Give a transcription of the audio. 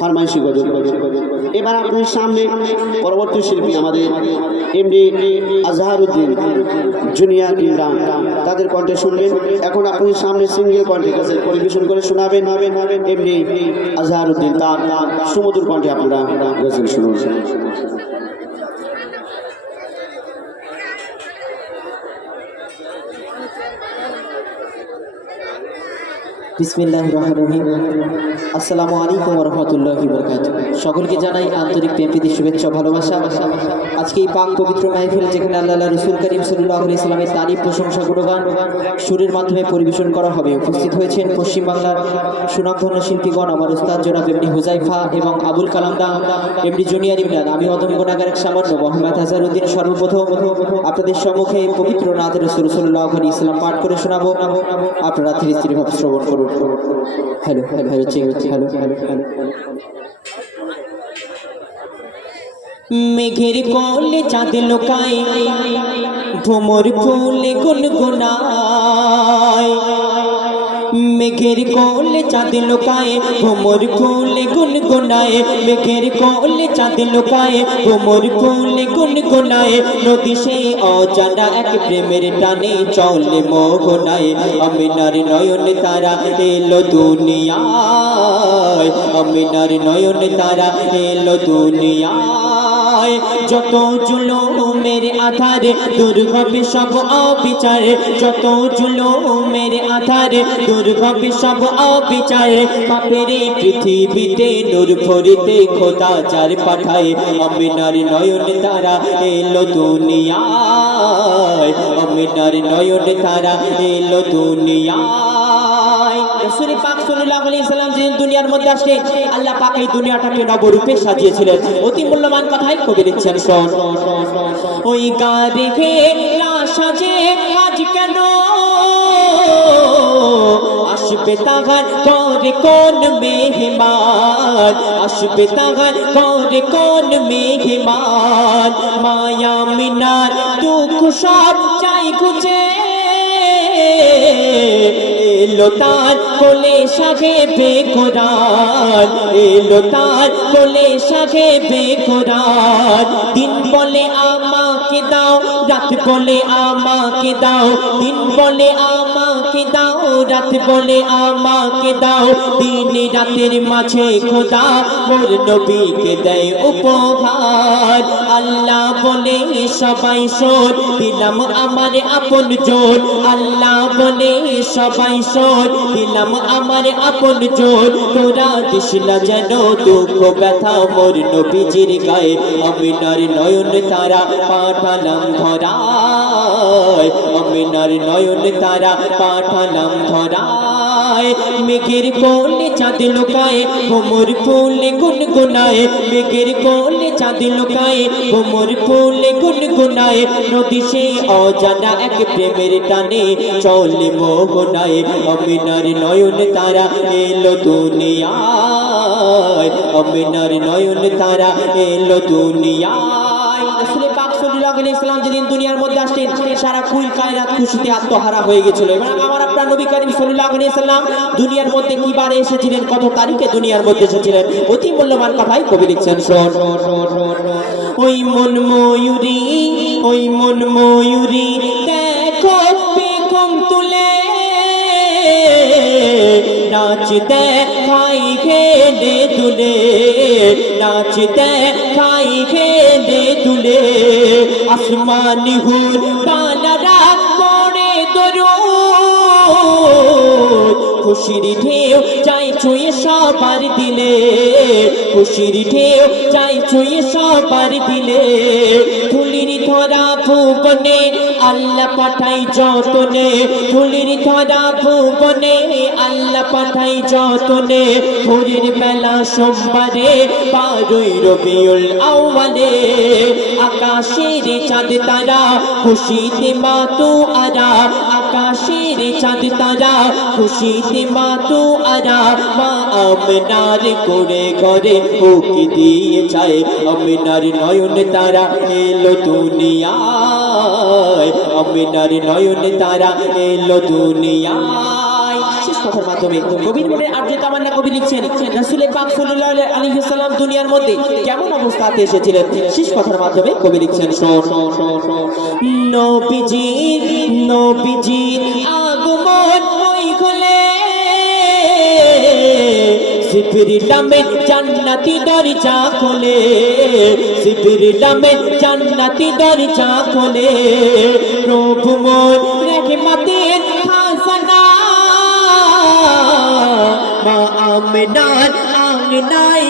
ফরমাইশি গজল। এবার আপনার সামনে পরবর্তী শিল্পী আমাদের এমডি আজহারউদ্দিন জুনিয়র ইমরান, তাদের কণ্ঠে শুনবেন। এখন আপনাদের সামনে সিঙ্গেল কণ্ঠে পরিবেশন করে শোনাবেন এমডি আজহারউদ্দিন, তার সুমধুর কণ্ঠে আপনারা গজল শুনুন। বিসমিল্লাহির রহমানির রহিম। আসসালামু আলাইকুম ওয়া রাহমাতুল্লাহি ওয়া বারাকাতুহু। সকলকে জানাই আন্তরিক প্রীতি, শুভেচ্ছা, ভালোবাসা। আজকে এই পাক পবিত্র মাহফিল, যেখানে আল্লাহ রাসূল করিম সাল্লাল্লাহু আলাইহি সাল্লামের তারিফ, প্রশংসা, গুণগান সুরের মাধ্যমে পরিবেশন করা হবে। উপস্থিত হয়েছেন পশ্চিম বাংলার সুনামধন্য শিল্পীগণ, আমার উস্তাদ জনাব এমডি হুজাইফা এবং আবুল কালাম দা, এমডি জুনিয়র ইমরান। আমি অদম গুনাহগার এক সামান্য মোহাম্মদ আজহারউদ্দিন সর্বপ্রথম আপনাদের সম্মুখে পবিত্র নাত রাসূল সাল্লাল্লাহু আলাইহি সাল্লাম পাঠ করে শোনাবো। আপনারা ধীরে ধীরে ভাবে শ্রবণ করুন। হ্যালো হ্যালো চেক হচ্ছে, হ্যালো হ্যালো হ্যালো। মেঘের কোলে চাঁদ লুকায়, ভ্রমর ফুলে গুনগুনায়। মেঘের কোলে চাঁদ লুকায়, ভ্রমর ফুলে গুনগুনায়। মেঘের কোলে চাঁদ লুকায়, ভ্রমর ফুলে গুনগুনায়। নদী সে অজানা এক প্রেমের টানে চলে মোহনায়। আমিনার নয়ন তারা এলো দুনিয়ায়, আমিনার নয়ন তারা এলো দুনিয়ায়। যত জুলুমের আধারে দূর হবে সব অবিচারে, যত জুলুমের আধারে দূর হবে সব অবিচারে। পাপের পৃথিবীতে নূর ভরিতে খোদা যার পাঠায়। আমিনার নয়ন তারা এলো দুনিয়ায়, আমিনার নয়ন তারা এলো দুনিয়ায়। রাসূল পাক সাল্লাল্লাহু আলাইহি সাল্লাম যে দুনিয়ার মধ্যে আসলেন, আল্লাহ পাক এই দুনিয়াটাকে নবরূপে সাজিয়েছিলেন। অতি মূল্যবান কথাই কবি লিখছেন, শোন। ওই গারে ভেলা সাজে আজ কেন আসবে তাহার করে কোন মেহমান, আসবে তাহার করে কোন মেহমান। মায়া মিনার দুঃখ সব চাই খুঁজে এলো তার কোলে সাহেবে কোরআন, এলো তার কোলে সাহেবে কোরআন। দিন বলে আমাকে দাও, রাত বলে আমাকে দাও, দিন বলে আমাকে দাও, রাত বলে আমাকে দাও। দিন রাতের মাঝে খোদা মোর নবীকে দেয় উপহার। আল্লাহ বলে সবাই শোন, দিলাম আমার আপন জোর। আল্লাহ বলে সবাই শোন, দিলাম আমার আপন জোর। তোরা দিস না যেন দুঃখ ব্যথা মোর নবীজির গায়ে। আমিনার নয়ন তারা পাঠালাম ধরায়, আমিনার নয়ন তারা পাঠালাম ধরায়। মেঘের কোলে চাঁদ লুকায়, ভ্রমর ফুলে গুনগুনায়। মেঘের কোলে চাঁদ লুকায়, ভ্রমর ফুলে গুনগুনায়। নদী সে অজানা এক প্রেমের টানে চলে মোহনায়। আমিনার নয়ন তারা এলো দুনিয়ায়, আমিনার নয়ন তারা এলো দুনিয়ায়। রাসূল পাক সাল্লাল্লাহু আলাইহি সাল্লাম যেদিন দুনিয়ার মধ্যে আসলেন, সারা কুল কায়নাত খুশিতে আত্মহারা হয়ে গিয়েছিল। এবং আমার আপনার নবী করিম সাল্লাল্লাহু আলাইহি সাল্লাম দুনিয়ার মধ্যে কিবারে এসেছিলেন, কত তারিখে দুনিয়ার মধ্যে এসেছিলেন, অতি মূল্যবান কথাই কবি লিখছেন, শোন। ওই মন ময়ূরী, ওই মন ময়ূরী দেখো বেগম তুলে নাচ দেখাই খেলে দুলে, নাচ দেখাই খেলে দুলে। আসমানি হুর বানারা করে দরুদ, খুশির ঢেউ চাই ছুঁয়ে সবার দিলে, খুশির ঢেউ চাই ছুঁয়ে সবার দিলে। ফুলির ধরা ভুবনে আল্লাহ পাঠাই যতনে, ফুলির ধরা ভুবনে আল্লাহ পাঠাই যতনে। ভোরের বেলা সোমবারে 12ই রবিউল আউয়ালে, আকাশের চাঁদ তারা খুশিতে মাতোয়ারা, আকাশের চাঁদ তারা খুশিতে মাতু আরা মা আমিনার করে ঘরে উকি দিয়ে যায় আমিনার নয়ন তারা এলো দুনিয়ায় আমিনার নয়ন তারা এলো দুনিয়ায় শেষ কথার মাধ্যমে কবির মনে আর্য তামান্না কবি লিখছেন রাসূল পাক সাল্লাল্লাহু আলাইহি ওয়াসাল্লাম দুনিয়ার মধ্যে কেমন অবস্থাতে এসেছিলেন শেষ কথার মাধ্যমে কবি লিখছেন নবীজি আগমন ওই খোলে জিবরিল আমিন জান্নাতি দরজা খোলে জিবরিল আমিন জান্নাতি দরজা খোলে প্রভু মোর রহমতের খাজানা মা আমিনার আঙ্গনায়